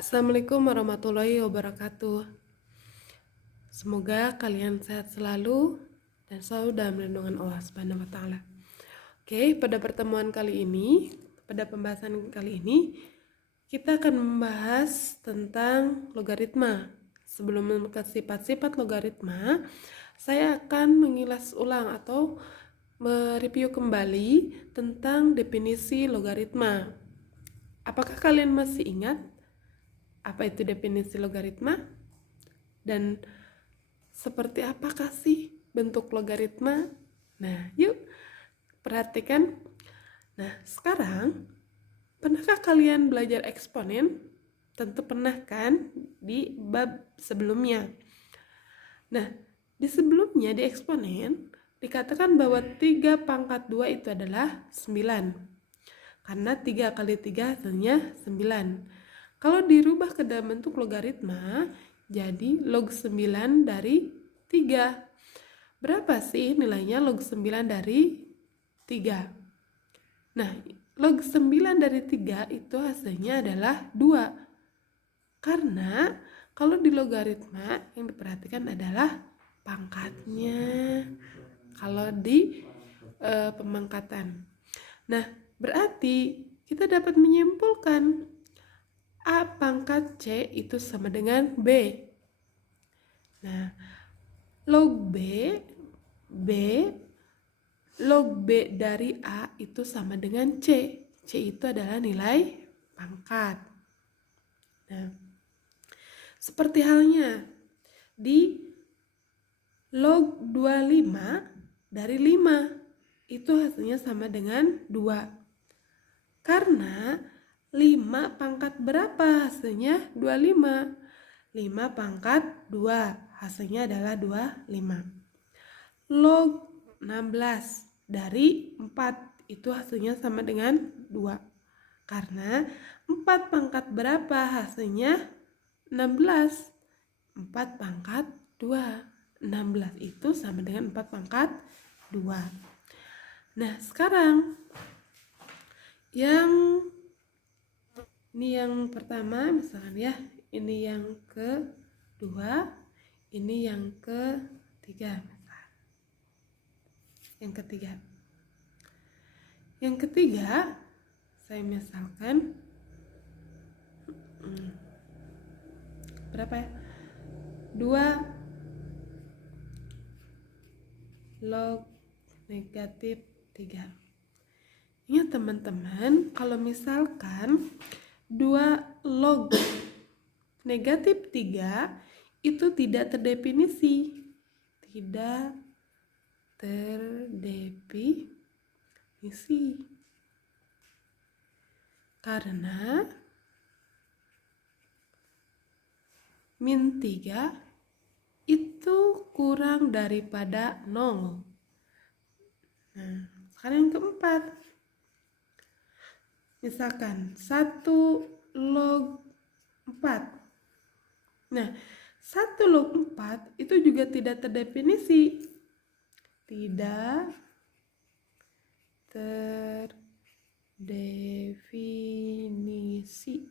Assalamualaikum warahmatullahi wabarakatuh. Semoga kalian sehat selalu dan selalu dalam lindungan Allah Subhanahu wa taala. Oke, pada pertemuan kali ini, pada pembahasan kali ini, kita akan membahas tentang logaritma. Sebelum ke sifat-sifat logaritma, saya akan mengilas ulang atau mereview kembali tentang definisi logaritma. Apakah kalian masih ingat apa itu definisi logaritma? Dan seperti apakah sih bentuk logaritma? Nah, yuk perhatikan. Nah, sekarang pernahkah kalian belajar eksponen? Tentu pernah kan di bab sebelumnya. Nah, di sebelumnya di eksponen dikatakan bahwa 3 pangkat 2 itu adalah 9. Karena 3 kali 3 hasilnya 9. Kalau dirubah ke dalam bentuk logaritma, jadi log 9 dari 3. Berapa sih nilainya log 9 dari 3? Nah, log 9 dari 3 itu hasilnya adalah 2. Karena kalau di logaritma yang diperhatikan adalah pangkatnya. Kalau di pemangkatan. Nah, berarti kita dapat menyimpulkan A pangkat C itu sama dengan B. Nah, log log B dari A itu sama dengan C. C itu adalah nilai pangkat. Nah, seperti halnya di log 25 dari 5 itu hasilnya sama dengan 2. Karena 5 pangkat berapa hasilnya? 25. 5 pangkat 2 hasilnya adalah 25. Log 16 dari 4 itu hasilnya sama dengan 2. Karena 4 pangkat berapa hasilnya? 16. 4 pangkat 2. 16 itu sama dengan 4 pangkat 2. Nah, sekarang ini yang pertama misalkan ya, ini yang kedua, ini yang ketiga. Yang ketiga, saya misalkan berapa ya? 2 log negatif 3. Ingat teman-teman, kalau misalkan 2 log negatif 3 itu tidak terdefinisi. Tidak terdefinisi. Karena min 3 itu kurang daripada 0. Nah, sekarang yang keempat. Misalkan 1 log 4. Nah, 1 log 4 itu juga tidak terdefinisi. Tidak terdefinisi.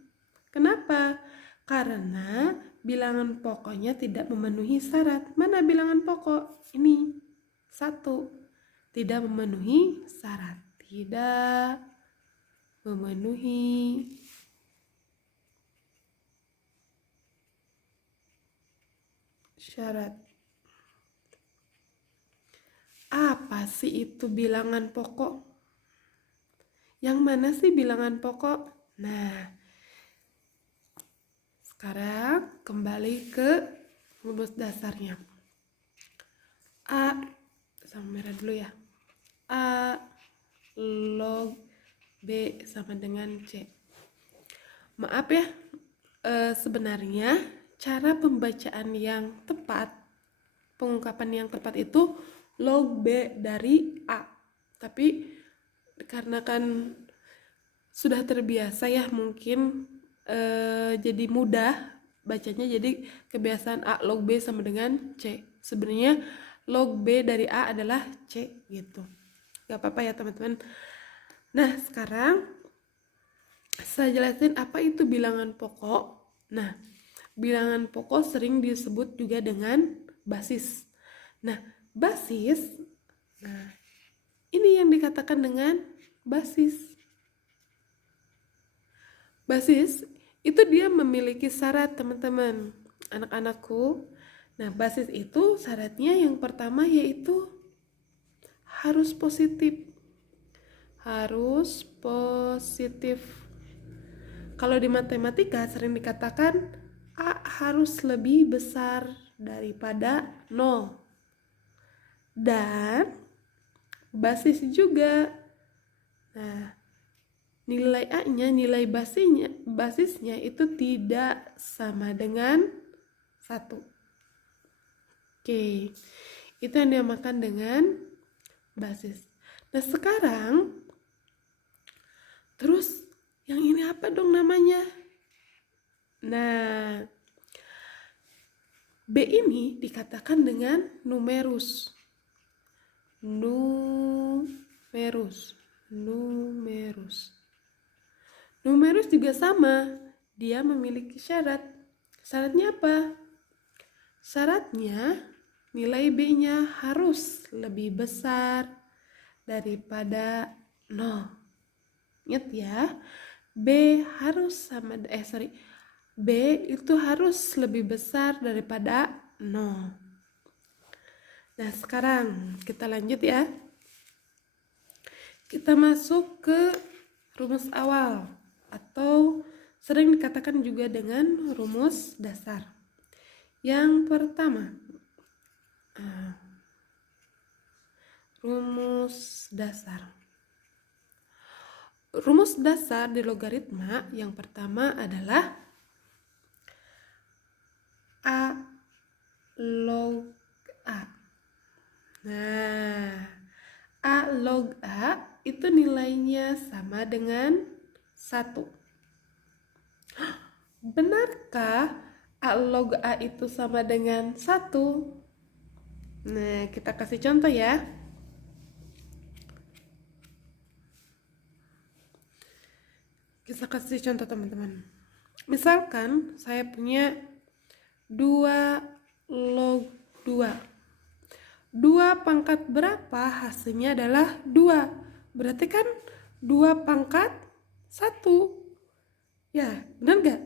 Kenapa? Karena bilangan pokoknya tidak memenuhi syarat. Mana bilangan pokok? Ini 1. Tidak memenuhi syarat. Tidak memenuhi syarat. Apa sih itu bilangan pokok? Yang mana sih bilangan pokok? Nah, sekarang kembali ke rumus dasarnya. A sama merah dulu ya. A log B sama dengan C. Maaf ya, sebenarnya cara pembacaan yang tepat, pengungkapan yang tepat itu log B dari A. Tapi karena kan sudah terbiasa ya, mungkin jadi mudah bacanya, jadi kebiasaan A log B sama dengan C. Sebenarnya log B dari A adalah C gitu. Gak apa-apa ya teman-teman. Nah, sekarang saya jelasin apa itu bilangan pokok Nah, bilangan pokok sering disebut juga dengan basis. Nah, basis, nah ini yang dikatakan dengan basis. Basis itu dia memiliki syarat, teman-teman, anak-anakku. Nah, basis itu syaratnya yang pertama yaitu harus positif. Harus positif. Kalau di matematika sering dikatakan A harus lebih besar daripada 0. Dan basis juga. Nah, nilai A-nya, nilai basisnya itu tidak sama dengan 1. Oke, itu yang dinamakan dengan basis. Nah, sekarang terus yang ini apa dong namanya? Nah, B ini dikatakan dengan numerus. Numerus. Numerus juga sama, dia memiliki syarat. Syaratnya apa? Syaratnya nilai B-nya harus lebih besar daripada 0. Ingat ya, B itu harus lebih besar daripada 0. Nah, sekarang kita lanjut ya. Kita masuk ke rumus awal atau sering dikatakan juga dengan rumus dasar. Yang pertama, rumus dasar. Rumus dasar di logaritma yang pertama adalah A log A. Nah, A log A itu nilainya sama dengan 1. Benarkah A log A itu sama dengan 1? Nah, kita kasih contoh ya. Kita kasih contoh, teman-teman. Misalkan saya punya 2 log 2. 2 pangkat berapa hasilnya adalah 2. Berarti kan 2 pangkat 1. Ya, benar nggak?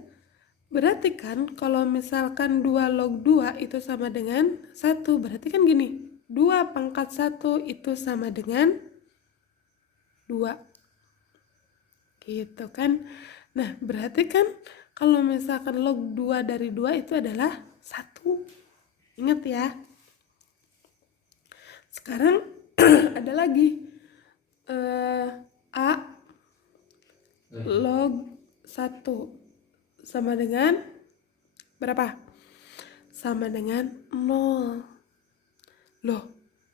Berarti kan kalau misalkan 2 log 2 itu sama dengan 1. Berarti kan gini, 2 pangkat 1 itu sama dengan 2. Gitu kan. Nah, berarti kan kalau misalkan log 2 dari 2 itu adalah 1. Ingat ya. Sekarang ada lagi A log 1 sama dengan berapa? Sama dengan 0. Loh,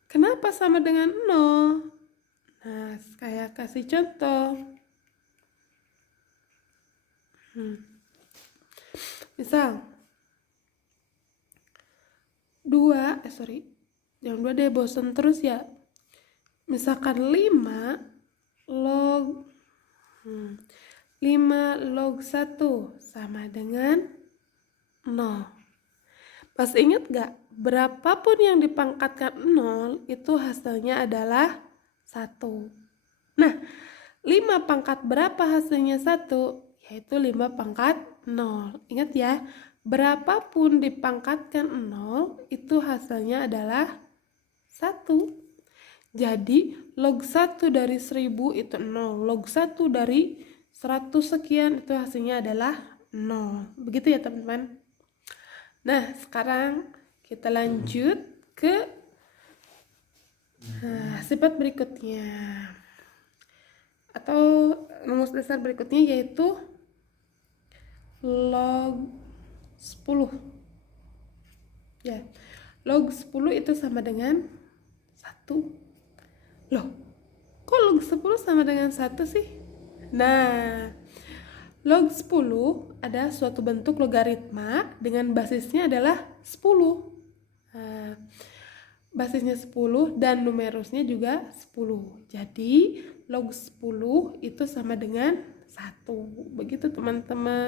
kenapa sama dengan 0? Nah, saya kasih contoh. Misal 2, jangan 2 deh, bosan terus ya. Misalkan 5 log 1 sama dengan 0. Pas ingat gak? Berapapun yang dipangkatkan 0 itu hasilnya adalah 1. Nah, 5 pangkat berapa hasilnya 1? Yaitu 5 pangkat 0. Ingat ya, berapapun dipangkatkan 0 itu hasilnya adalah 1. Jadi log 1 dari 1000 itu 0. Log 1 dari 100 sekian itu hasilnya adalah 0. Begitu ya, teman-teman. Nah, sekarang kita lanjut ke sifat berikutnya atau rumus dasar berikutnya, yaitu log 10. Ya, log 10 itu sama dengan 1. Loh, kok log 10 sama dengan 1 sih? Nah, log 10 ada suatu bentuk logaritma dengan basisnya adalah 10. Nah, basisnya 10 dan numerusnya juga 10. Jadi log 10 itu sama dengan 1. Begitu, teman-teman.